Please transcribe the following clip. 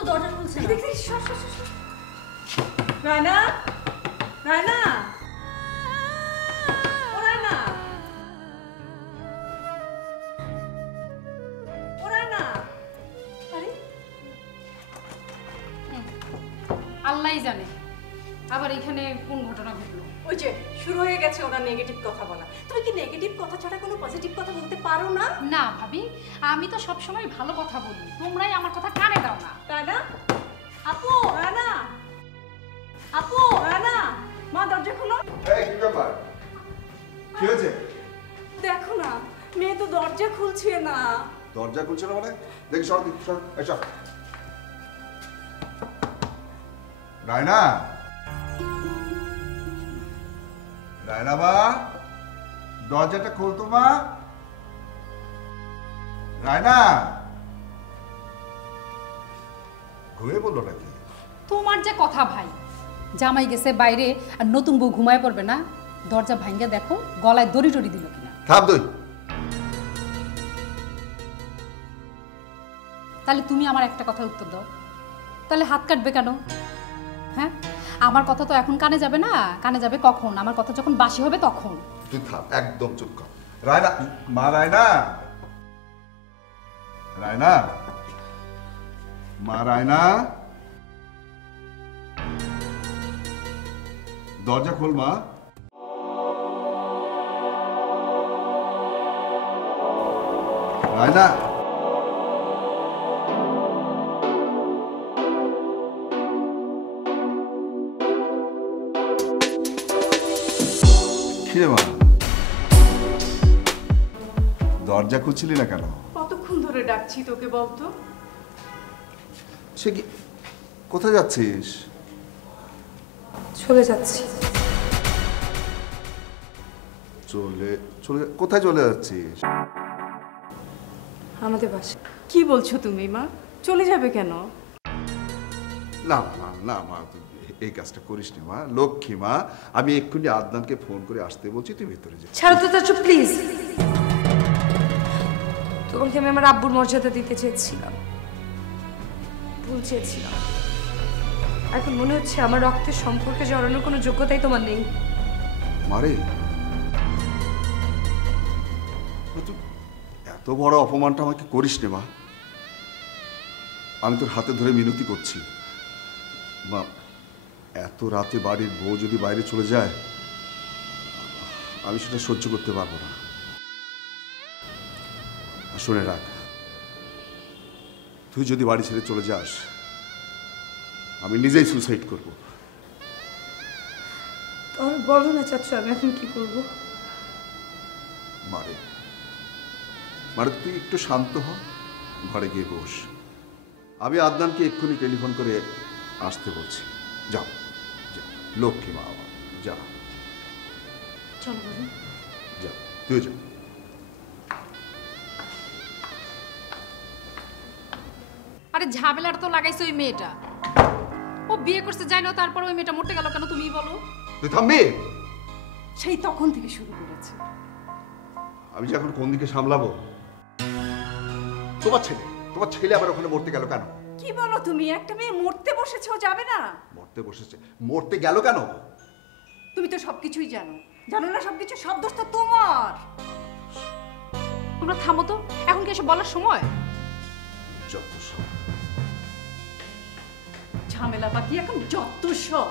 তো দরজা খুলছে না। দেখ রায়না, রায়না, ও রায়না, ও রায়না। আরে আল্লাহই জানে আবার এখানে কোন ঘটনা ঘটলো। ওই যে শুরু হয়ে গেছে ওরা নেগেটিভ কথা বলা। তুমি কি নেগেটিভ কথা ছাড়া কোনো পজিটিভ কথা বলতে পারো না? না ভাবি, আমি তো সবসময় ভালো কথা বলি, তোমরাই আমার কথা কানে দাও না। রায়না, আপু, রায়না, আপু, রায়না, মা দরজা খোলো। এই কি ব্যাপার? কি হয়েছে? দেখো না, মেয়ে তো দরজা খুলছে না। দরজা খুলছে না মানে? দেখি সর, সর, এসো। রায়না, রায়না মা, দরজাটা খোলতো মা। রায়না, ঘুমিয়ে পড়লো নাকি? তোমার যে কথা ভাই, জামাই গেছে বাইরে আর নতুন বউ ঘুমায় পড়বে না, দরজা ভাঙ্গা দেখো গলায় দড়ি টড়ি দিল কিনা। থাম তুই। তাহলে তুমি আমার একটা কথা উত্তর দাও, তাহলে হাত কাটবে কেন? হ্যাঁ, আমার কথা তো এখন কানে যাবে না, কানে যাবে কখন? আমার কথা যখন বাসি হবে তখন। তুই থাম, একদম চুপ কর। রায়না, মা রায়না, রায়না, মা রায়না, দরজা খোল মা। রায়না, কিরে মা, দরজা খুলছিলি না কেন? কতক্ষণ ধরে ডাকছি তোকে বলতো? সে কি, কোথায় যাচ্ছিস? চলে যাচ্ছি। চলে চলে কোথায় চলে যাচ্ছিস? আমাদের বাসা। কি বলছো তুমি মা? চলে যাবে কেন? না মা, না মা, তুই এই কাজটা করিস না মা, লক্ষ্মী মা। আমি এক্ষুনি আদনানকে ফোন করে আসতে বলছি, তুই ভেতরে যা। ছাড়ো তো চাচু প্লিজ। তোমাকে আমি আমার আব্বুর মর্যাদা দিতে চেয়েছিলাম, ভুল চেয়েছিলাম। এখন মনে হচ্ছে আমার রক্তের সম্পর্কে জড়ানোর কোনো যোগ্যতাই তোমার নেই। মারে, তুই এত বড় অপমানটা আমাকে করিস নে মা। আমি তোর হাতে ধরে মিনতি করছি মা, এত রাতে বাড়ির বউ যদি বাইরে চলে যায়, আমি সেটা সহ্য করতে পারবো না। শুনে রাখ, তুই যদি বাড়ি ছেড়ে চলে যাস, আমি নিজেই সুসাইড করব। তাহলে বলো না চাচু, আমি এখন কি করব? মারে, মারে তুই একটু শান্ত হ, ঘরে গিয়ে বস। আমি আদনানকে এক্ষুনি টেলিফোন করে আসতে বলছি। যাও, লক্ষ্মী মা আমার, যা। চলো বলুন, যা, তুই যা। আরে ঝামেলার তো লাগাইছে ওই মেয়েটা, ও বিয়ে করতে যায় না, তারপর ওই মেয়েটা মরতে গেল কেন তুমিই বলো। তুই থামবি? সেই তখন থেকে শুরু করেছে। আমি যে এখন কোন দিকে সামলাবো? তোমার ছেলে আবার ওখানে মরতে গেল কেন? কি বলো তুমি? একটা মেয়ে মরতে বসেছে, ও যাবে না? মরতে বসেছে, মরতে গেল কেন? তুমি তো সবকিছুই জানো, জানো না সবকিছু? সব দোষ তো তোমার। তোমরা থামো তো, এখন কি এসব বলার সময়? যত সব ঝামেলা পাকি এখন যত সব।